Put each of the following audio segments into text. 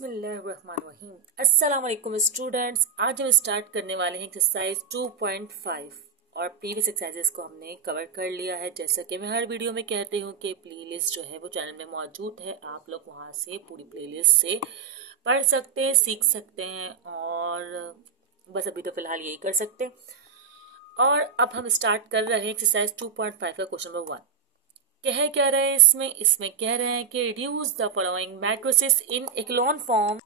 बिस्मिल्लाहिर्रहमानिर्रहीम। अस्सलाम वालेकुम स्टूडेंट्स। आज हम स्टार्ट करने वाले हैं एक्सरसाइज 2.5 और प्रीवियस एक्सरसाइजेस को हमने कवर कर लिया है। जैसा कि मैं हर वीडियो में कहती हूँ कि प्लेलिस्ट जो है वो चैनल में मौजूद है, आप लोग वहाँ से पूरी प्लेलिस्ट से पढ़ सकते हैं, सीख सकते हैं और बस अभी तो फिलहाल यही कर सकते हैं। और अब हम स्टार्ट कर रहे हैं एक्सरसाइज 2.5 का क्वेश्चन नंबर 1। कह क्या रहे हैं इसमें कह रहे हैं कि reduce the following matrices in echelon form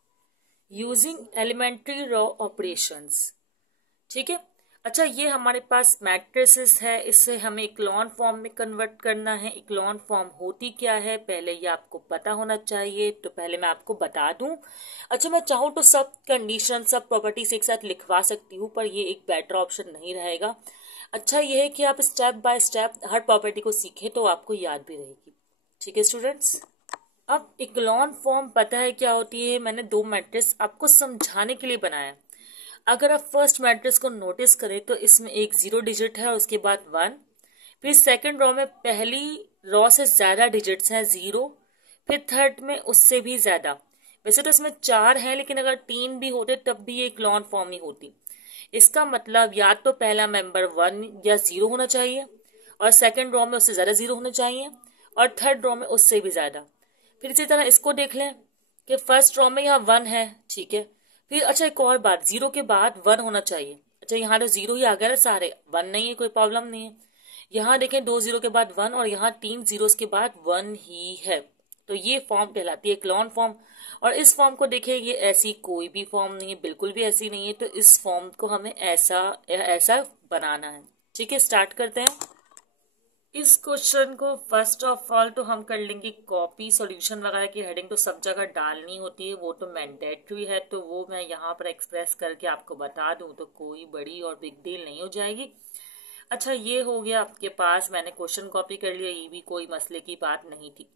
using elementary row operations. ठीक है, अच्छा ये हमारे पास मैट्रिसेस है, इससे हमें इक्लोन फॉर्म में कन्वर्ट करना है। इक्लोन फॉर्म होती क्या है पहले ये आपको पता होना चाहिए, तो पहले मैं आपको बता दूं। अच्छा मैं चाहूँ तो सब कंडीशन सब प्रॉपर्टीज एक साथ लिखवा सकती हूँ, पर ये एक बेटर ऑप्शन नहीं रहेगा। अच्छा ये है कि आप step by step her property को सीखें तो आपको याद भी रहेगी। ठीक है स्टूडेंट्स, अब इक्लोन फॉर्म पता है क्या होती है। मैंने दो मैट्रिक्स आपको समझाने के लिए बनाया। अगर आप फर्स्ट मैट्रिक्स को नोटिस करें तो इसमें एक 0 डिजिट है और उसके बाद 1, फिर सेकंड रो में पहली रो से ज्यादा डिजिट्स हैं 0, फिर थर्ड में उससे भी ज्यादा। वैसे तो इसमें 4 हैं, लेकिन अगर 3 भी होते तब भी ये इक्लोन फॉर्म ही होती। इसका मतलब या तो पहला मेंबर 1 या 0 होना चाहिए और सेकंड रो में उससे ज्यादा 0 होना चाहिए और थर्ड रो में उससे भी ज्यादा। फिर इसी तरह इसको देख लें कि फर्स्ट रो में यहाँ 1 है, ठीक है। फिर अच्छा एक और बात, 0 के बाद 1 होना चाहिए। अच्छा यहाँ तो 0 ही आ गया ना, सारे 1 नहीं है, कोई प्रॉब्लम नहीं है। यहाँ देखें 2 0 के बाद 1 और यहाँ 3 zeros के बाद 1 ही है, तो ये फॉर्म कहलाती है इक्लोन फॉर्म। और इस फॉर्म को देखिए, ये ऐसी कोई भी फॉर्म नहीं है, बिल्कुल भी ऐसी नहीं है, तो इस फॉर्म को हमें ऐसा ऐसा बनाना है। ठीक है, स्टार्ट करते हैं इस क्वेश्चन को। फर्स्ट ऑफ ऑल तो हम कर लेंगे कॉपी। सॉल्यूशन वगैरह की हेडिंग तो सब जगह डालनी होती है, वो तो मैंडेटरी है, तो वो मैं यहाँ पर एक्सप्रेस करके आपको बता दूं तो कोई बड़ी और बिग डील नहीं हो जाएगी। अच्छा ये हो गया आपके पास, मैंने क्वेश्चन कॉपी कर लिया, ये भी कोई मसले की बात नहीं थी।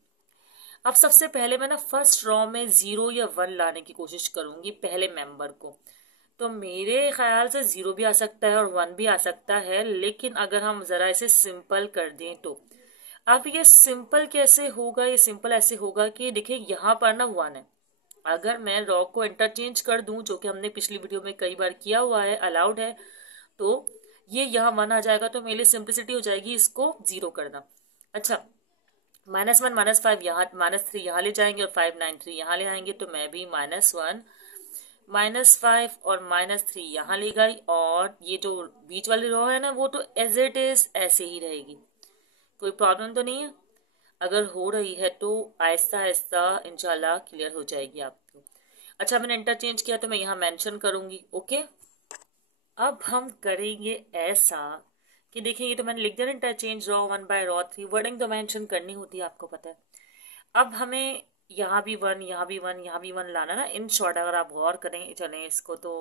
अब सबसे पहले मैं ना फर्स्ट रो में 0 या 1 लाने की कोशिश करूंगी पहले मेंबर को। तो मेरे ख्याल से 0 भी आ सकता है और 1 भी आ सकता है, लेकिन अगर हम जरा इसे सिंपल कर दें तो अब ये सिंपल कैसे होगा। ये सिंपल ऐसे होगा कि देखिए यहाँ पर ना 1 है, अगर मैं रॉ को इंटरचेंज कर दूं, जो कि हमने पिछली वीडियो में कई बार किया हुआ है, अलाउड है, तो ये यहाँ 1 आ जाएगा, तो मेरे लिए सिंप्लिसिटी हो जाएगी इसको 0 करना। अच्छा -1 -5 यहाँ, -3 यहाँ ले जाएंगे और 5 9 3 यहाँ ले आएंगे, तो मैं भी -1 -5 और -3 यहाँ ले गई, और ये जो बीच वाली रो है ना वो तो एज इट इज ऐसे ही रहेगी, कोई प्रॉब्लम तो नहीं है। अगर हो रही है तो आहिस्ता आहिस्ता इंशाल्लाह क्लियर हो जाएगी आपको। अच्छा मैंने इंटरचेंज किया तो मैं यहाँ मेंशन करूंगी, ओके। अब हम करेंगे ऐसा कि देखिए ये तो मैंने लिख दिया interchange row 1 by row 3, wording तो मेंशन करनी होती है, आपको पता है। अब हमें यहाँ भी 1 यहाँ भी 1 यहाँ भी 1 लाना ना। इन शॉर्ट अगर आप गौर करें चलें इसको तो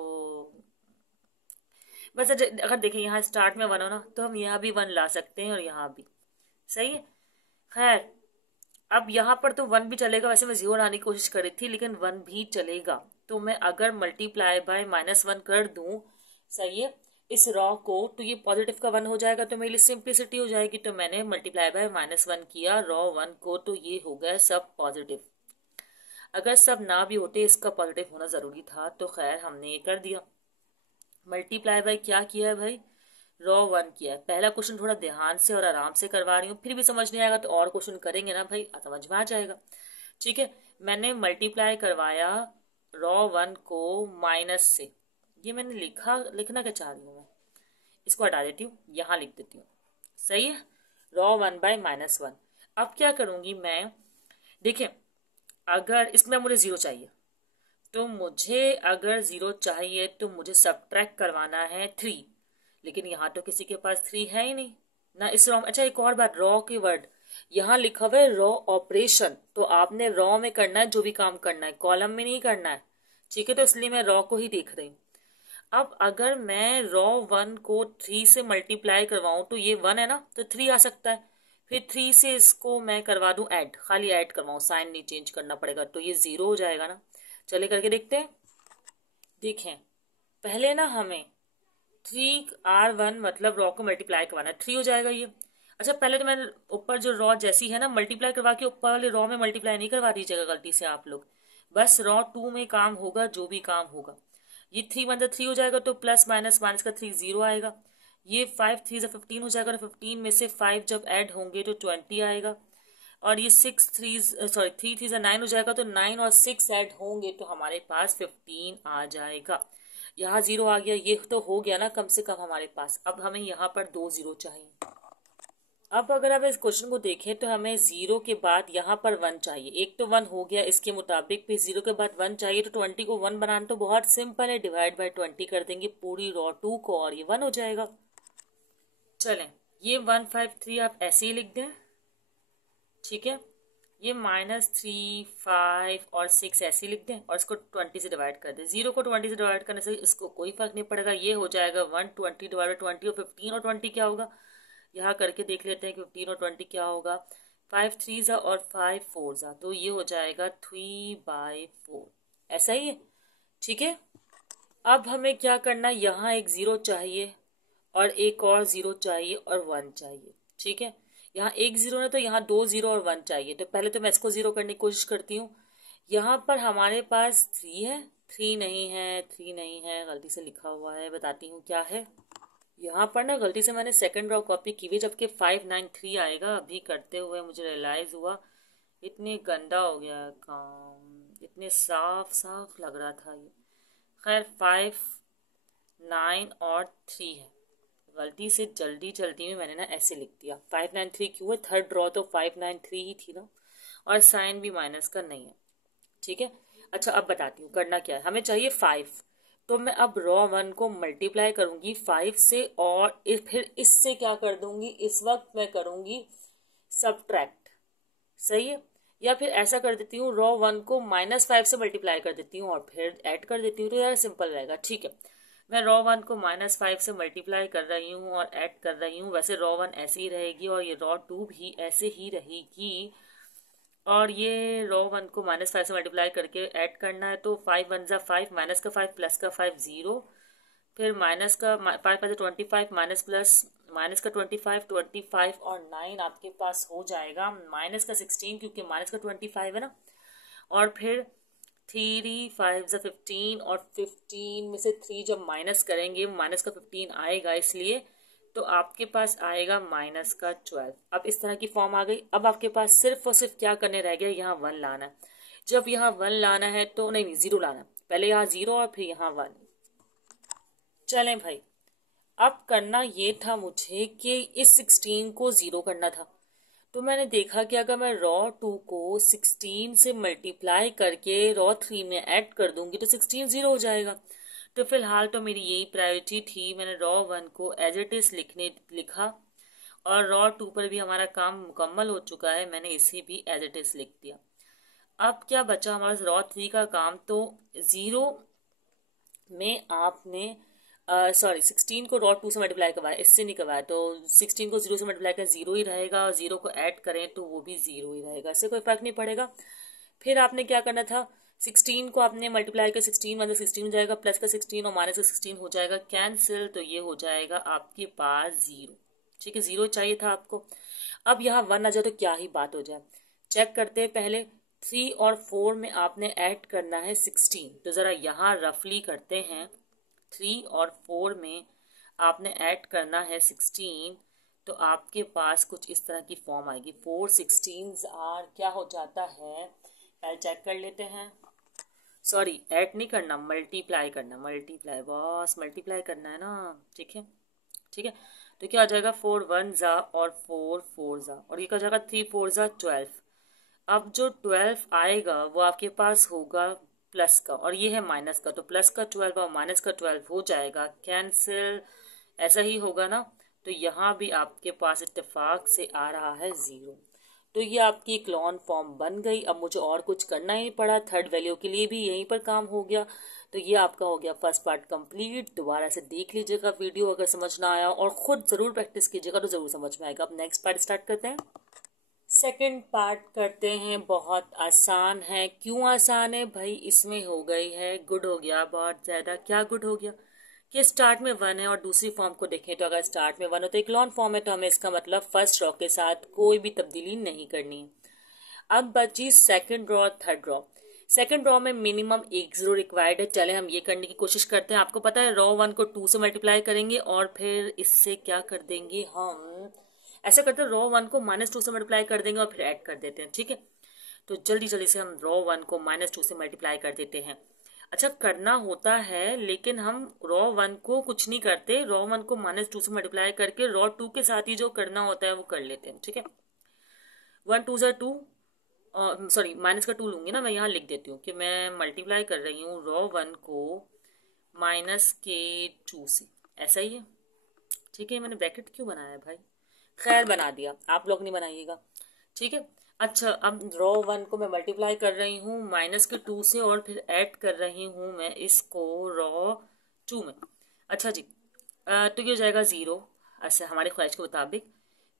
बस अगर देखें यहाँ स्टार्ट में 1 हो ना, तो हम यहाँ भी 1 ला सकते हैं और यहाँ भी सही है। खैर अब यहाँ पर तो 1 भी चलेगा, वैसे मैं 0 लाने की कोशिश कर रही थी, लेकिन 1 भी चलेगा। तो मैं अगर मल्टीप्लाई बाय -1 कर दूं, सही है, इस रॉ को, तो ये पॉजिटिव का 1 हो जाएगा, तो मेरी सिंप्लिसिटी हो जाएगी। तो मैंने मल्टीप्लाई बाय -1 किया रॉ 1 को, तो ये हो गया सब पॉजिटिव। अगर सब ना भी होते, इसका पॉजिटिव होना जरूरी था, तो खैर हमने ये कर दिया। मल्टीप्लाई बाय क्या किया है भाई, रॉ 1 किया है। पहला क्वेश्चन थोड़ा ध्यान से और आराम से करवा रही हूँ, फिर भी समझ नहीं आएगा तो और क्वेश्चन करेंगे ना भाई, समझ में आ जाएगा। ठीक है, मैंने मल्टीप्लाई करवाया रॉ 1 को माइनस से, ये मैंने लिखना क्या चाह रही हूँ मैं, इसको हटा देती हूँ, यहाँ लिख देती हूँ, सही है, रॉ 1 बाय -1। अब क्या करूंगी मैं, देखिए अगर इसमें मुझे 0 चाहिए, तो मुझे अगर 0 चाहिए तो मुझे सब्ट्रैक्ट करवाना है 3, लेकिन यहाँ तो किसी के पास 3 है ही नहीं ना इस रॉ में। अच्छा एक और बात, रॉ की वर्ड यहाँ लिखा हुआ है रॉ ऑपरेशन, तो आपने रॉ में करना है, जो भी काम करना है कॉलम में नहीं करना है, ठीक है, तो इसलिए मैं रॉ को ही देख रही हूँ। अब अगर मैं रॉ 1 को 3 से मल्टीप्लाई करवाऊं, तो ये 1 है ना, तो 3 आ सकता है, फिर 3 से इसको मैं करवा दूं ऐड, खाली ऐड करवाऊं, साइन नहीं चेंज करना पड़ेगा, तो ये 0 हो जाएगा ना। चले करके देखते हैं। देखें पहले ना हमें 3R1 मतलब रॉ को मल्टीप्लाई करवाना है, 3 हो जाएगा ये। अच्छा पहले तो मैं ऊपर जो रॉ जैसी है ना, मल्टीप्लाई करवा के ऊपर वाले रॉ में मल्टीप्लाई नहीं करवा दीजिएगा गलती से आप लोग, बस रॉ 2 में काम होगा जो भी काम होगा। ये 3 1 3 हो जाएगा तो प्लस माइनस माइनस का 3 0 आएगा। ये 5 3 15 हो जाएगा, तो 15 में से 5 जब ऐड होंगे तो 20 आएगा। और ये 6 3 सॉरी 3 3 9 हो जाएगा, तो 9 और 6 ऐड होंगे तो हमारे पास 15 आ जाएगा। यहाँ 0 आ गया, ये तो हो गया ना कम से कम हमारे पास। अब हमें यहाँ पर 2 0 चाहिए। अब अगर आप इस क्वेश्चन को देखें तो हमें 0 के बाद यहाँ पर 1 चाहिए। एक तो 1 हो गया, इसके मुताबिक भी 0 के बाद 1 चाहिए, तो 20 को 1 बनाना तो बहुत सिंपल है, डिवाइड बाय 20 कर देंगे पूरी रॉ 2 को और ये 1 हो जाएगा। चलें, ये 153 आप ऐसे ही लिख दें, ठीक है। ये -3 5 और 6 ऐसे ही लिख दें और इसको 20 से डिवाइड कर दें। 0 को 20 से डिवाइड करने से इसको कोई फर्क नहीं पड़ेगा, ये हो जाएगा 120 डिवाइड बाई 20। और 15 और 20 क्या होगा, यहाँ करके देख लेते हैं कि 15 और 20 क्या होगा। 5 3 और 5 4 तो ये हो जाएगा 3/4, ऐसा ही है, ठीक है। अब हमें क्या करना, यहाँ एक 0 चाहिए और एक और 0 चाहिए और 1 चाहिए, ठीक है। यहाँ एक 0 है तो यहाँ 2 0 और 1 चाहिए, तो पहले तो मैं इसको 0 करने की कोशिश करती हूँ। यहाँ पर हमारे पास 3 है, 3 नहीं है, 3 नहीं है, गलती से लिखा हुआ है, बताती हूँ क्या है। यहाँ पर ना गलती से मैंने सेकंड रॉ कॉपी की हुई, जबकि 593 आएगा। अभी करते हुए मुझे रियलाइज हुआ, इतने गंदा हो गया काम, इतने साफ साफ लग रहा था ये। खैर 5 9 और 3 है, गलती से जल्दी जल्दी में मैंने ना ऐसे लिख दिया। 593 क्यों है, थर्ड रॉ तो 593 ही थी ना, और साइन भी माइनस का नहीं है, ठीक है। अच्छा अब बताती हूँ करना क्या है। हमें चाहिए 5, तो मैं अब रॉ 1 को मल्टीप्लाई करूंगी 5 से और फिर इससे क्या कर दूंगी, इस वक्त मैं करूंगी सब्ट्रैक्ट, सही है। या फिर ऐसा कर देती हूँ, रॉ 1 को -5 से मल्टीप्लाई कर देती हूँ और फिर ऐड कर देती हूँ, तो यार सिंपल रहेगा, ठीक है। मैं रॉ 1 को -5 से मल्टीप्लाई कर रही हूँ और ऐड कर रही हूँ। वैसे रॉ 1 ऐसे ही रहेगी और ये रॉ 2 भी ऐसे ही रहेगी। और ये रॉ 1 को -5 से मल्टीप्लाई करके ऐड करना है, तो 5 1 5, माइनस का 5 प्लस का 5 0, फिर माइनस का 5 5 25, माइनस प्लस माइनस का 25 और 9 आपके पास हो जाएगा माइनस का 16, क्योंकि माइनस का 25 है ना। और फिर 3 5 15 और 15 में से 3 जब माइनस करेंगे माइनस का 15 आएगा, इसलिए तो आपके पास आएगा माइनस का 12। अब इस तरह की फॉर्म आ गई। अब आपके पास सिर्फ और सिर्फ क्या करने रह गया, यहाँ 1 लाना है। जब यहाँ 1 लाना है तो नहीं 0 लाना है, पहले यहाँ 0 और फिर यहाँ 1। चलें भाई, अब करना ये था मुझे कि इस 16 को 0 करना था। तो मैंने देखा कि अगर मैं रॉ 2 को 16 से मल्टीप्लाई करके रॉ 3 में ऐड कर दूंगी तो 16 0 हो जाएगा। तो फिलहाल तो मेरी यही प्रायोरिटी थी, मैंने रॉ 1 को एज इट इज लिखा और रॉ 2 पर भी हमारा काम मुकम्मल हो चुका है, मैंने इसे भी एज इट इज लिख दिया। अब क्या बचा हमारे पास, रॉ 3 का काम। तो 0 में आपने 16 को रॉ 2 से मल्टीप्लाई करवाया, इससे नहीं करवाया, तो 16 को 0 से मल्टीप्लाई करें 0 ही रहेगा और 0 को ऐड करें तो वो भी 0 ही रहेगा, इससे कोई फर्क नहीं पड़ेगा। फिर आपने क्या करना था, 16 को आपने मल्टीप्लाई कर 16 मतलब 16 हो जाएगा, प्लस का 16 और माइनस का 16 हो जाएगा कैंसिल, तो ये हो जाएगा आपके पास 0, ठीक है। 0 चाहिए था आपको। अब यहाँ 1 आ जाए तो क्या ही बात हो जाए, चेक करते हैं पहले। 3 और 4 में आपने ऐड करना है 16, तो ज़रा यहाँ रफली करते हैं। 3 और 4 में आपने ऐड करना है 16, तो आपके पास कुछ इस तरह की फॉर्म आएगी। 4 16 आर क्या हो जाता है, पहले चेक कर लेते हैं। सॉरी, ऐड नहीं करना, मल्टीप्लाई करना, मल्टीप्लाई बॉस, मल्टीप्लाई करना है ना, ठीक है ठीक है। तो क्या हो जाएगा, 4 1 जा और 4 4 जा, और ये क्या हो जाएगा 3 4 जा 12। अब जो 12 आएगा वो आपके पास होगा प्लस का, और ये है माइनस का, तो प्लस का 12 और माइनस का 12 हो जाएगा कैंसिल, ऐसा ही होगा ना। तो यहाँ भी आपके पास इत्तेफाक से आ रहा है 0। तो ये आपकी एक लॉन फॉर्म बन गई। अब मुझे और कुछ करना ही पड़ा, थर्ड वैल्यू के लिए भी यहीं पर काम हो गया। तो ये आपका हो गया फर्स्ट पार्ट कंप्लीट। दोबारा से देख लीजिएगा वीडियो, अगर समझ ना आया, और खुद ज़रूर प्रैक्टिस कीजिएगा तो ज़रूर समझ में आएगा। अब नेक्स्ट पार्ट स्टार्ट करते हैं। सेकंड पार्ट करते हैं, बहुत आसान है। क्यों आसान है भाई, इसमें हो गई है, गुड हो गया बहुत ज़्यादा। क्या गुड हो गया कि स्टार्ट में 1 है, और दूसरी फॉर्म को देखें तो अगर स्टार्ट में 1 हो तो एक लॉन फॉर्म है, तो हमें इसका मतलब फर्स्ट रॉ के साथ कोई भी तब्दीली नहीं करनी है। अब बची second raw third raw. Second raw में मिनिमम एक जीरो रिक्वायर्ड है। चले हम ये करने की कोशिश करते हैं। आपको पता है रॉ 1 को 2 से मल्टीप्लाई करेंगे और फिर इससे क्या कर देंगे, हम ऐसा करते हैं रॉ 1 को -2 से मल्टीप्लाई कर देंगे और फिर ऐड कर देते हैं। ठीक है, तो जल्दी जल्दी से हम रॉ 1 को -2 से मल्टीप्लाई कर देते हैं। अच्छा करना होता है, लेकिन हम रॉ 1 को कुछ नहीं करते, रॉ 1 को -2 से मल्टीप्लाई करके रॉ 2 के साथ ही जो करना होता है वो कर लेते हैं। ठीक है, 1 2 ज़ा 2, सॉरी माइनस का 2 लूंगी ना, मैं यहाँ लिख देती हूँ कि मैं मल्टीप्लाई कर रही हूँ रॉ 1 को -2 से, ऐसा ही है। ठीक है, मैंने ब्रैकेट क्यों बनाया है भाई, खैर बना दिया, आप लोग नहीं बनाइएगा। ठीक है, अच्छा अब रॉ 1 को मैं मल्टीप्लाई कर रही हूँ -2 से और फिर ऐड कर रही हूँ मैं इसको रॉ 2 में। अच्छा जी, तो ये हो जाएगा 0, अच्छा हमारी ख्वाहिश के मुताबिक।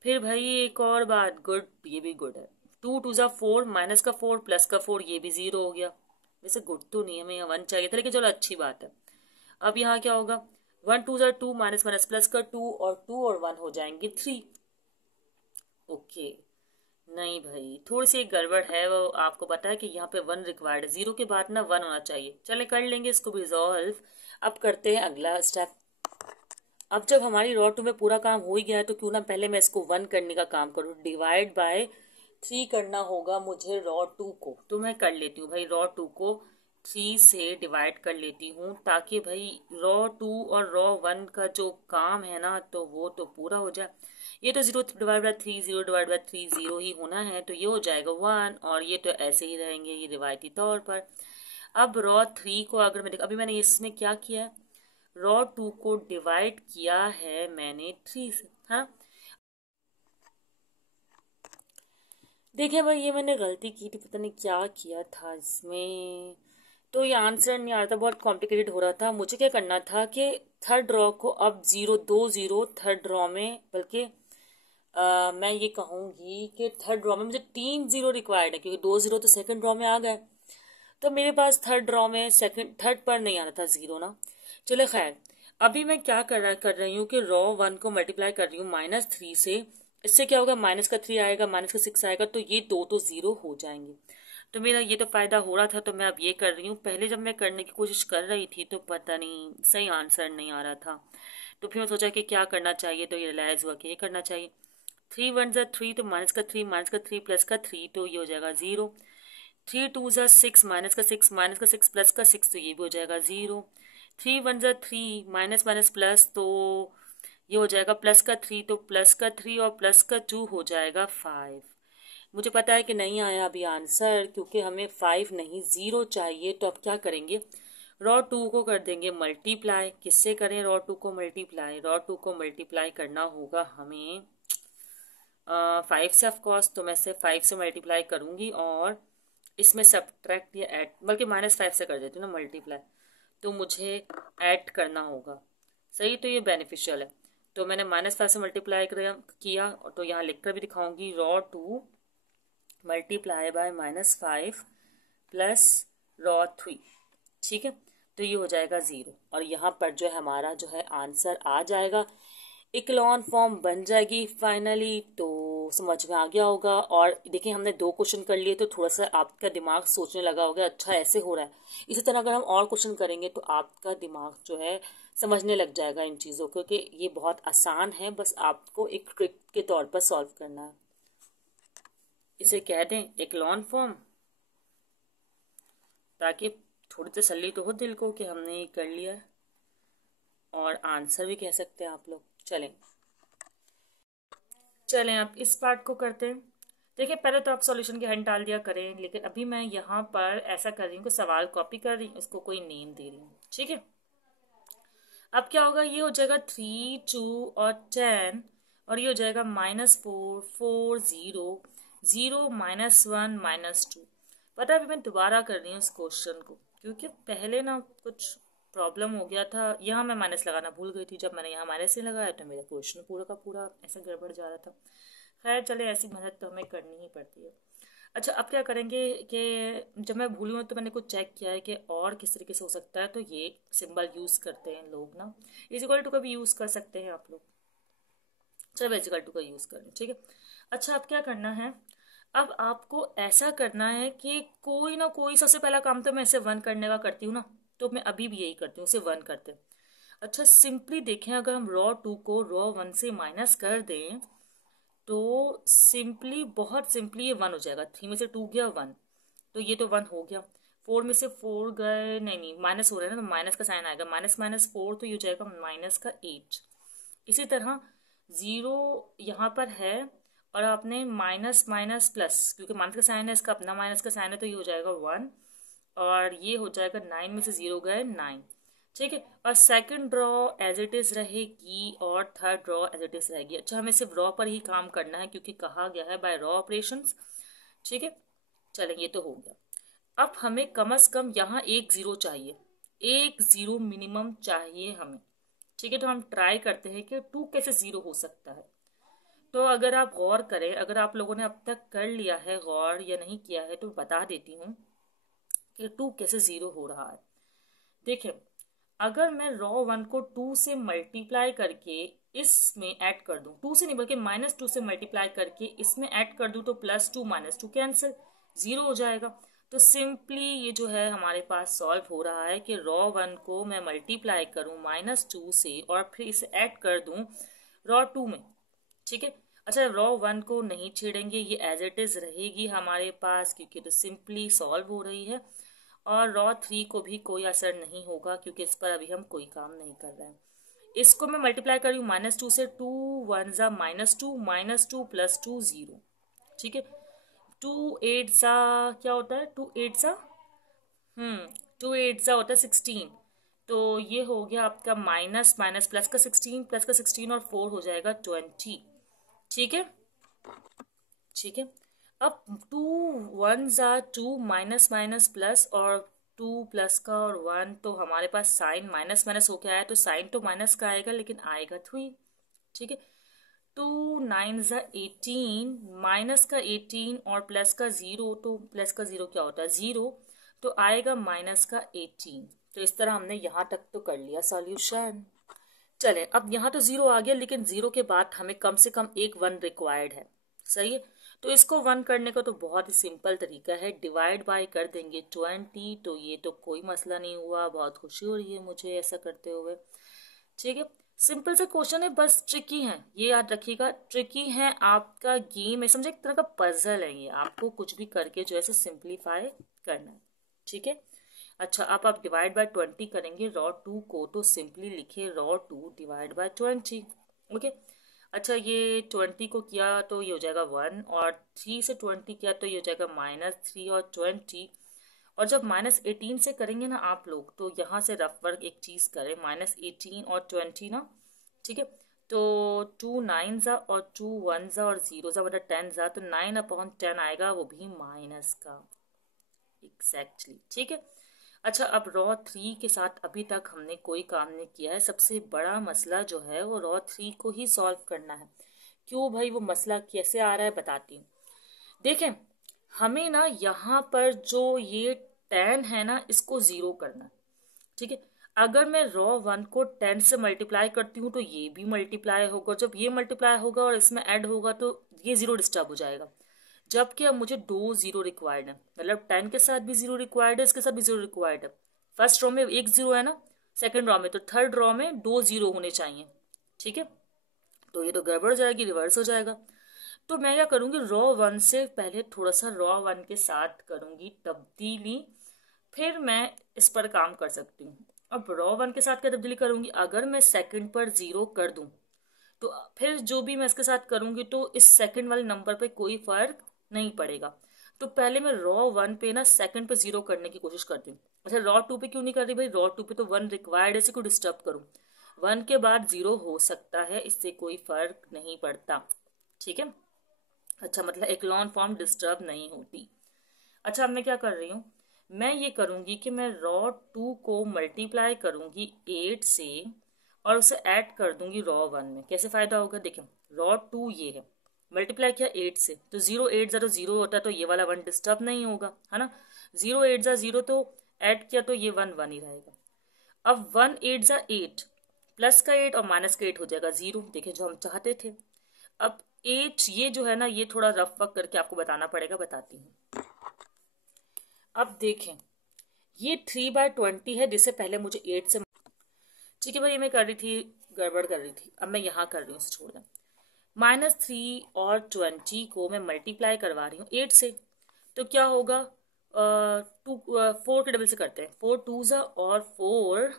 फिर भाई एक और बात, गुड, ये भी गुड है, 2 2 ज़ा 4, माइनस का 4 प्लस का 4, ये भी 0 हो गया। वैसे गुड तो नहीं है, हमें यहाँ 1 चाहिए था, लेकिन चलो अच्छी बात है। अब यहाँ क्या होगा, 1 2 ज़ा 2, माइनस माइनस प्लस का 2 और 1 हो जाएंगे 3। ओके, नहीं भाई थोड़ी सी एक गड़बड़ है, वो आपको पता है कि यहाँ पे 1 रिक्वायर्ड है, 0 के बाद ना 1 होना चाहिए। चले कर लेंगे इसको भी रिजॉल्व। अब करते हैं अगला स्टेप। अब जब हमारी रॉ 2 में पूरा काम हो ही गया है तो क्यों ना पहले मैं इसको 1 करने का काम करूँ। डिवाइड बाय 3 करना होगा मुझे रॉ 2 को, तो मैं कर लेती हूँ भाई, रॉ 2 को 3 से डिवाइड कर लेती हूँ, ताकि भाई रॉ 2 और रॉ 1 का जो काम है ना तो वो तो पूरा हो जाए। ये तो 0 डिवाइड बाय 3, 0 डिवाइड बाय 3 0 ही होना है, तो ये हो जाएगा 1, और ये तो ऐसे ही रहेंगे ये रिवायती तौर पर। अब रॉ 3 को अगर मैं अभी मैंने इसमें क्या किया है, रॉ 2 को डिवाइड किया है मैंने 3 से। हाँ देखिए भाई, ये मैंने गलती की थी, पता नहीं क्या किया था इसमें, तो ये आंसर नहीं आ रहा था, बहुत कॉम्प्लिकेटेड हो रहा था। मुझे क्या करना था कि थर्ड रॉ को अब 0 2 0 थर्ड रॉ में, बल्कि मैं ये कहूँगी कि थर्ड रॉ में मुझे 3 0 रिक्वायर्ड है, क्योंकि 2 0 तो सेकंड रॉ में आ गए, तो मेरे पास थर्ड रॉ में थर्ड पर नहीं आ रहा था 0 ना। चलो खैर, अभी मैं क्या कर रही हूँ कि रॉ 1 को मल्टीप्लाई कर रही हूँ -3 से। इससे क्या होगा, माइनस का 3 आएगा, माइनस का 6 आएगा, तो ये दो तो 0 हो जाएंगे। तो मेरा ये तो फायदा हो रहा था, तो मैं अब ये कर रही हूँ। पहले जब मैं करने की कोशिश कर रही थी तो पता नहीं सही आंसर नहीं आ रहा था, तो फिर मैं सोचा कि क्या करना चाहिए, तो ये रियलाइज हुआ कि ये करना चाहिए। 3 1 ज़ा 3, तो माइनस का 3 प्लस का 3, तो ये हो जाएगा 0। 3 2 ज़ा 6, माइनस का 6 प्लस का 6, तो ये भी हो जाएगा 0। 3 1 ज़ा 3, माइनस माइनस प्लस, तो ये हो जाएगा प्लस का 3, तो प्लस का 3 और प्लस का 2 हो जाएगा 5। मुझे पता है कि नहीं आया अभी आंसर, क्योंकि हमें 5 नहीं 0 चाहिए। तो अब क्या करेंगे, रॉ 2 को कर देंगे मल्टीप्लाई। किससे करें रॉ 2 को मल्टीप्लाई, रॉ 2 को मल्टीप्लाई करना होगा हमें 5 से ऑफकोर्स, तो मैं से 5 से मल्टीप्लाई करूंगी और इसमें सब्ट्रैक्ट या ऐड, बल्कि -5 से कर देती हूँ ना मल्टीप्लाई, तो मुझे ऐड करना होगा। सही, तो ये बेनिफिशियल है, तो मैंने -5 से मल्टीप्लाई किया, तो यहाँ लिखकर भी दिखाऊंगी, raw 2 multiply by -5 plus raw 3। ठीक है, तो ये हो जाएगा 0, और यहाँ पर जो है हमारा जो है आंसर आ जाएगा, इक्लॉन फॉर्म बन जाएगी फाइनली। तो समझ में आ गया होगा। और देखिए हमने 2 क्वेश्चन कर लिए, तो थोड़ा सा आपका दिमाग सोचने लगा होगा, अच्छा ऐसे हो रहा है। इसी तरह अगर हम और क्वेश्चन करेंगे तो आपका दिमाग जो है समझने लग जाएगा इन चीज़ों को, कि ये बहुत आसान है, बस आपको एक ट्रिक के तौर पर सॉल्व करना है। इसे कह दें इक्लॉन फॉर्म, ताकि थोड़ी तसल्ली तो हो दिल को कि हमने ये कर लिया है, और आंसर भी कह सकते हैं आप लोग। चलें आप इस पार्ट को करते हैं। देखिए पहले तो आप सॉल्यूशन के हैंड डाल दिया करें, लेकिन अभी मैं यहाँ पर ऐसा कर रही हूँ कि सवाल कॉपी कर रही हूँ, इसको कोई नेम दे रही हूँ। ठीक है, अब क्या होगा, ये हो जाएगा 3 2 और 10, और ये हो जाएगा -4 4 0 0 -1 -2। पता है अभी मैं दोबारा कर रही हूँ इस क्वेश्चन को, क्योंकि पहले ना कुछ प्रॉब्लम हो गया था, यहाँ मैं माइनस लगाना भूल गई थी, जब मैंने यहाँ माइनस से लगाया तो मेरा क्वेश्चन पूरा का पूरा ऐसा गड़बड़ जा रहा था। खैर चले, ऐसी मेहनत तो हमें करनी ही पड़ती है। अच्छा अब क्या करेंगे कि जब मैं भूली हूँ तो मैंने कुछ चेक किया है कि और किस तरीके से हो सकता है, तो ये सिंबल यूज़ करते हैं लोग ना, इजिकल टू का भी यूज़ कर सकते हैं आप लोग। चलो इजिकल टू का यूज़ करें, ठीक है। अच्छा अब क्या करना है, अब आपको ऐसा करना है कि कोई ना कोई, सबसे पहला काम तो मैं इसे 1 करने का करती हूँ ना, तो मैं अभी भी यही करती हूँ, इसे 1 करते हैं। अच्छा सिंपली देखें, अगर हम रॉ 2 को रॉ 1 से माइनस कर दें तो सिंपली, बहुत सिंपली ये 1 हो जाएगा। 3 में से 2 गया 1, तो ये तो 1 हो गया। 4 में से 4 गए, नहीं नहीं माइनस हो रहा है ना, तो माइनस का साइन आएगा, माइनस माइनस 4, तो ये हो जाएगा माइनस का 8। इसी तरह 0 यहाँ पर है, और आपने माइनस माइनस प्लस, क्योंकि माइनस का साइन है, इसका अपना माइनस का साइन है, तो ये हो जाएगा 1, और ये हो जाएगा 9 में से 0 गए 9। ठीक है, और second row as it is रहेगी और third row as it is रहेगी। अच्छा हमें सिर्फ ड्रॉ पर ही काम करना है क्योंकि कहा गया है बाय रॉ ऑपरेशंस। ठीक है, चलें ये तो हो गया। अब हमें कम से कम यहाँ 1 0 चाहिए, 1 0 मिनिमम चाहिए हमें। ठीक है, तो हम ट्राई करते हैं कि 2 कैसे 0 हो सकता है। तो अगर आप गौर करें, अगर आप लोगों ने अब तक कर लिया है गौर या नहीं किया है, तो बता देती हूँ कि 2 कैसे 0 हो रहा है। देखिए, अगर मैं रॉ 1 को 2 से मल्टीप्लाई करके इसमें ऐड कर दूं, 2 से नहीं बल्कि -2 से मल्टीप्लाई करके इसमें ऐड कर दूं, तो +2 -2 कैंसिल, 0 हो जाएगा। तो सिंपली ये जो है हमारे पास सॉल्व हो रहा है कि रॉ 1 को मैं मल्टीप्लाई करूं -2 से और फिर इसे ऐड कर दूं रॉ 2 में। ठीक है, अच्छा रॉ 1 को नहीं छेड़ेंगे, ये एज इट इज रहेगी हमारे पास क्योंकि तो सिंपली सॉल्व हो रही है। और रॉ 3 को भी कोई असर नहीं होगा क्योंकि इस पर अभी हम कोई काम नहीं कर रहे हैं। इसको मैं मल्टीप्लाई कर रही हूँ -2 से, 2 1 ज़ा -2, -2 + 2 0। ठीक है, 2 8 ज़ा क्या होता है, 2 8 ज़ा 2 8 ज़ा होता है 16। तो ये हो गया आपका माइनस माइनस प्लस का 16, प्लस का 16 और 4 हो जाएगा 20। ठीक है, ठीक है। अब 2 1 ज़ा 2, माइनस माइनस प्लस, और 2 प्लस का और 1, तो हमारे पास साइन माइनस माइनस होके आया, तो साइन तो माइनस का आएगा लेकिन आएगा 3। ठीक है, 2 9 ज़ा 18, माइनस का 18 और प्लस का 0, तो प्लस का 0 क्या होता है 0, तो आएगा माइनस का 18। तो इस तरह हमने यहाँ तक तो कर लिया सॉल्यूशन। चले, अब यहाँ तो 0 आ गया, लेकिन 0 के बाद हमें कम से कम एक 1 रिक्वायर्ड है। सही है, तो इसको 1 करने का तो बहुत ही सिंपल तरीका है, डिवाइड बाय कर देंगे 20। तो ये तो कोई मसला नहीं हुआ, बहुत खुशी हो रही है मुझे ऐसा करते हुए। ठीक है, सिंपल से क्वेश्चन है, बस ट्रिकी है, ये याद रखिएगा, ट्रिकी है, आपका गेम है, समझे एक तरह का पजल है ये, आपको कुछ भी करके जो है सिंप्लीफाई करना है। ठीक है, अच्छा अब आप डिवाइड बाय 20 करेंगे रॉ 2 को, तो सिंपली लिखे रॉ 2 डिवाइड बाय 20। ओके, अच्छा ये 20 को किया तो ये हो जाएगा 1, और 3 से 20 किया तो ये हो जाएगा -3 और 20। और जब -18 से करेंगे ना आप लोग, तो यहाँ से रफ वर्क एक चीज़ करें, -18 और 20 ना। ठीक है, तो 2 9 ज़ा और 2 1 ज़ा और 0 ज़ा मतलब 10 ज़ा, तो 9/10 आएगा, वो भी माइनस का। एग्जैक्टली ठीक है, अच्छा अब रॉ 3 के साथ अभी तक हमने कोई काम नहीं किया है। सबसे बड़ा मसला जो है वो रॉ 3 को ही सॉल्व करना है। क्यों भाई, वो मसला कैसे आ रहा है बताती हूँ। देखें, हमें ना यहाँ पर जो ये 10 है ना, इसको 0 करना है। ठीक है, अगर मैं रॉ 1 को 10 से मल्टीप्लाई करती हूँ तो ये भी मल्टीप्लाई होगा, जब ये मल्टीप्लाई होगा और इसमें ऐड होगा तो ये 0 डिस्टर्ब हो जाएगा। जबकि अब मुझे 2 0 रिक्वायर्ड है, मतलब 10 के साथ भी 0 रिक्वायर्ड है, इसके साथ भी 0 रिक्वायर्ड है। फर्स्ट रॉ में 1 0 है ना, सेकंड रॉ में, तो थर्ड रॉ में 2 0 होने चाहिए। ठीक है, तो ये तो गड़बड़ हो जाएगी, रिवर्स हो जाएगा। तो मैं क्या करूंगी, रॉ 1 से पहले थोड़ा सा रॉ 1 के साथ करूंगी तब्दीली, फिर मैं इस पर काम कर सकती हूँ। अब रॉ 1 के साथ क्या तब्दीली करूंगी, अगर मैं सेकंड पर 0 कर दूं तो फिर जो भी मैं इसके साथ करूंगी तो इस सेकंड वाले नंबर पे कोई फर्क नहीं पड़ेगा। तो पहले मैं रॉ 1 पे ना सेकंड पे 0 करने की कोशिश करती हूँ। अच्छा रॉ 2 पे क्यों नहीं कर रही भाई, रॉ 2 पे तो 1 रिक्वायर्ड है, इसे क्यों डिस्टर्ब करूँ। 1 के बाद 0 हो सकता है, इससे कोई फर्क नहीं पड़ता। ठीक है, अच्छा मतलब एक्लॉन फॉर्म डिस्टर्ब नहीं होती। अच्छा अब मैं क्या कर रही हूँ, मैं ये करूंगी कि मैं रॉ 2 को मल्टीप्लाई करूंगी 8 से और उसे ऐड कर दूंगी रॉ 1 में। कैसे फायदा होगा, देखिए रॉ 2 ये है, मल्टीप्लाई किया 8 से, तो 0 8 ज़ा तो 0 होता है, तो ये वाला 1 डिस्टर्ब नहीं होगा, है ना। 0 8 ज़ा 0, तो ऐड किया तो ये 1 1 ही रहेगा। अब 1 8 ज़ा 8, प्लस का 8 और माइनस का 8 हो जाएगा 0, देखिए जो हम चाहते थे। अब 8 ये जो है ना, ये थोड़ा रफ वर्क करके आपको बताना पड़ेगा, बताती हूँ। अब देखें, ये 3/20 है, जिससे पहले मुझे 8 से, ठीक है भाई, ये मैं कर रही थी, गड़बड़ कर रही थी, अब मैं यहाँ कर रही हूँ, इसे छोड़ दें। -3 और 20 को मैं मल्टीप्लाई करवा रही हूँ 8 से, तो क्या होगा, 4 के डबल से करते हैं, 4 2 ज़ा और 4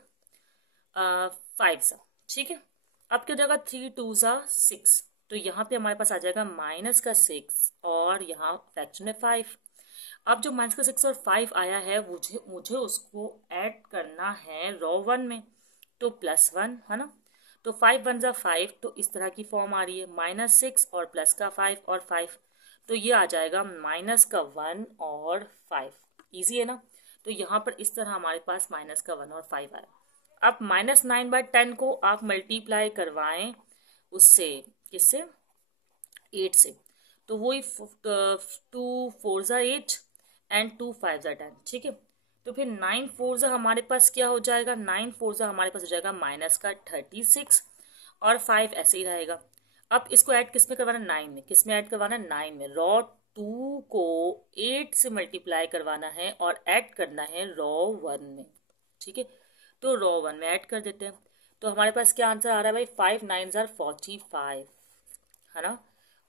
5 ज़ा, ठीक है। अब क्या हो जाएगा, 3 2 ज़ा 6, तो यहाँ पे हमारे पास आ जाएगा -6 और यहाँ फ्रैक्शन में 5। अब जो -6 और 5 आया है, मुझे उसको ऐड करना है रॉ 1 में, तो +1 है ना, तो 5 1 ज़ा 5, तो इस तरह की फॉर्म आ रही है, -6 और प्लस का 5 और 5, तो ये आ जाएगा -1 और 5। इजी है ना। तो यहाँ पर इस तरह हमारे पास -1 और 5 आया। अब -9/10 को आप मल्टीप्लाई करवाएं उससे, किससे, 8 से, तो वही 2 4 ज़ा 8 एंड 2 5 ज़ा 10, ठीक है। तो फिर 9 4 ज़ा हमारे पास क्या हो जाएगा, 9 4 ज़ा हमारे पास हो जाएगा -36 और 5 ऐसे ही रहेगा। अब इसको ऐड किस में करवाना, 9 में। किस में ऐड करवाना, 9 में। रॉ 2 को 8 से मल्टीप्लाई करवाना है और ऐड करना है रॉ 1 में, ठीक है। तो रॉ 1 में ऐड कर देते हैं, तो हमारे पास क्या आंसर आ रहा है भाई, 5 9 ज़ा 45, है ना,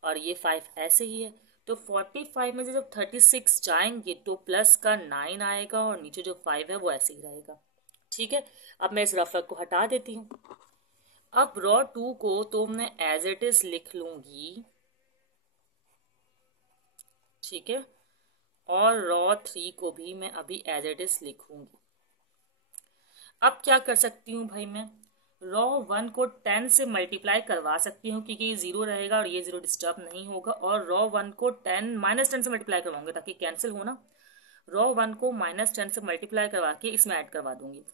और ये 5 ऐसे ही है। तो 45 में से जब 36 जाएंगे तो प्लस का 9 आएगा और नीचे जो 5 है वो ऐसे ही रहेगा, ठीक है। अब मैं इस रफर को हटा देती हूँ। अब रॉ 2 को तो मैं एज इट इज लिख लूंगी, ठीक है, और रॉ 3 को भी मैं अभी एज इट इज लिखूंगी। अब क्या कर सकती हूँ भाई, मैं रॉ 1 को 10 से मल्टीप्लाई करवा सकती हूँ, क्योंकि ये 0 रहेगा और ये 0 डिस्टर्ब नहीं होगा, और रॉ 1 को 10 -10 से मल्टीप्लाई करवाऊंगी ताकि कैंसिल हो ना। रॉ 1 को -10 से मल्टीप्लाई करवा के इसमें ऐड करवा दूंगी।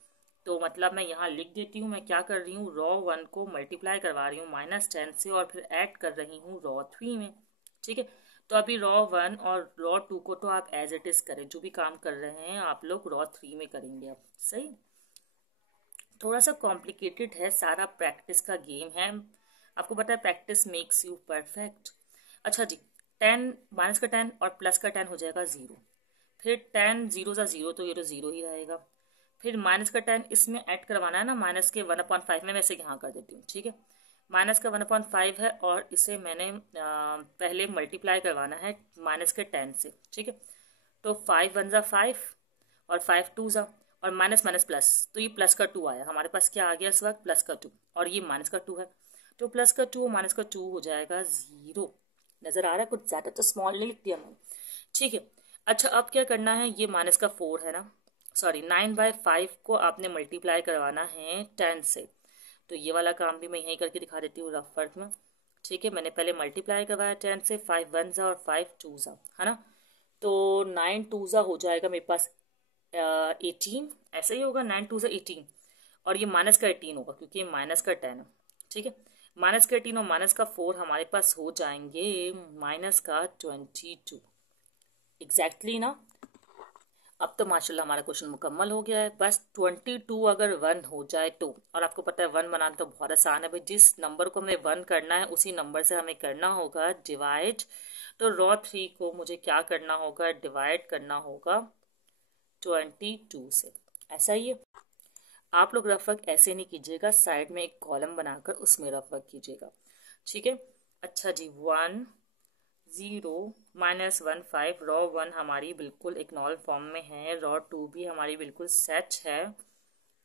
तो मतलब मैं यहाँ लिख देती हूँ, मैं क्या कर रही हूँ, रॉ 1 को मल्टीप्लाई करवा रही हूँ -10 से और फिर ऐड कर रही हूँ रॉ 3 में, ठीक है। तो अभी रॉ 1 और रॉ 2 को तो आप एज इट इज करें, जो भी काम कर रहे हैं आप लोग रॉ 3 में करेंगे अब, सही। थोड़ा सा कॉम्प्लिकेटेड है, सारा प्रैक्टिस का गेम है, आपको पता है प्रैक्टिस मेक्स यू परफेक्ट। अच्छा जी, 10 -10 और प्लस का 10 हो जाएगा 0, फिर 10 0 सा 0, तो ये तो 0 ही रहेगा। फिर -10 इसमें ऐड करवाना है ना, माइनस के 1/5 में, वैसे यहाँ कर देती हूँ, ठीक है। माइनस का 1/5 है और इसे मैंने पहले मल्टीप्लाई करवाना है -10 से, ठीक है। तो 5 1 ज़ा 5 और 5 2 ज़ा और माइनस माइनस प्लस, तो ये प्लस का 2 आया हमारे पास, क्या आ गया इस वक्त, प्लस का 2, और ये माइनस का 2 है, तो प्लस का 2 और माइनस का 2 हो जाएगा 0। नजर आ रहा है, कुछ ज्यादा तो स्मॉल नहीं लिख दिया मैंने, ठीक है। अच्छा, अब क्या करना है, ये माइनस का 4 है ना, सॉरी 9/5 को आपने मल्टीप्लाई करवाना है 10 से, तो ये वाला काम भी मैं यहीं करके दिखा देती हूँ रफ वर्क में, ठीक है। मैंने पहले मल्टीप्लाई करवाया 10 से, 5 1 ज़ा और 5 2 ज़ा, है ना, तो 9 2 ज़ा हो जाएगा मेरे पास 18, ऐसे ही होगा, 9 2 ज़ा 18, और ये माइनस का 18 होगा क्योंकि ये माइनस का 10 है, ठीक है। माइनस का 18 और माइनस का 4 हमारे पास हो जाएंगे माइनस का 22, एग्जैक्टली ना। अब तो माशाल्लाह हमारा क्वेश्चन मुकम्मल हो गया है, बस 22 अगर 1 हो जाए तो, और आपको पता है 1 बनाना तो बहुत आसान है भाई, जिस नंबर को हमें 1 करना है उसी नंबर से हमें करना होगा डिवाइड। तो रॉ 3 को मुझे क्या करना होगा, डिवाइड करना होगा 22 से, ऐसा ही है। आप लोग रफ वर्क ऐसे नहीं कीजिएगा, साइड में एक कॉलम बनाकर उसमें रफ वर्क कीजिएगा, ठीक है। अच्छा जी, 1 0 -1 5, रॉ 1 हमारी बिल्कुल इक्नॉल फॉर्म में है, रॉ 2 भी हमारी बिल्कुल सेट है,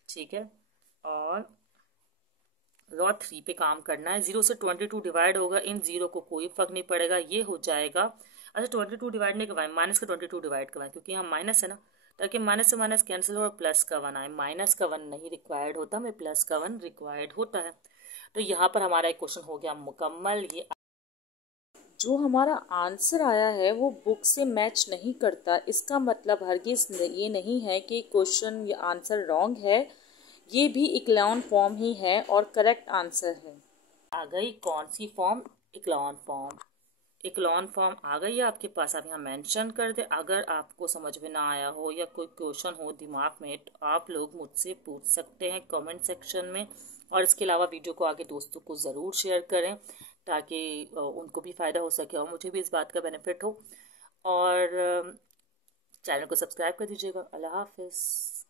ठीक है, और रॉ 3 पे काम करना है। 0 से 22 डिवाइड होगा, इन 0 को कोई फर्क नहीं पड़ेगा, ये हो जाएगा। अच्छा, 22 डिवाइड नहीं करवाएं, माइनस का 22 डिवाइड करवाएं, क्योंकि यहाँ माइनस है ना, ताकि माइनस से माइनस कैंसिल हो और प्लस का 1 आए। माइनस का 1 नहीं रिक्वायर्ड होता, में प्लस का 1 रिक्वायर्ड होता है। तो यहाँ पर हमारा एक क्वेश्चन हो गया मुकम्मल। ये जो हमारा आंसर आया है वो बुक से मैच नहीं करता, इसका मतलब हरगिज ये नहीं है कि क्वेश्चन या आंसर रॉन्ग है, ये भी इक्लान फॉर्म ही है और करेक्ट आंसर है। आ गई कौन सी फॉर्म, इक्लान फॉर्म। इक्लान फॉर्म आ गई है आपके पास, आप यहाँ मेंशन कर दे। अगर आपको समझ में ना आया हो या कोई क्वेश्चन हो दिमाग में तो आप लोग मुझसे पूछ सकते हैं कमेंट सेक्शन में, और इसके अलावा वीडियो को आगे दोस्तों को ज़रूर शेयर करें ताकि उनको भी फ़ायदा हो सके और मुझे भी इस बात का बेनिफिट हो। और चैनल को सब्सक्राइब कर दीजिएगा। अल्लाह हाफिज़।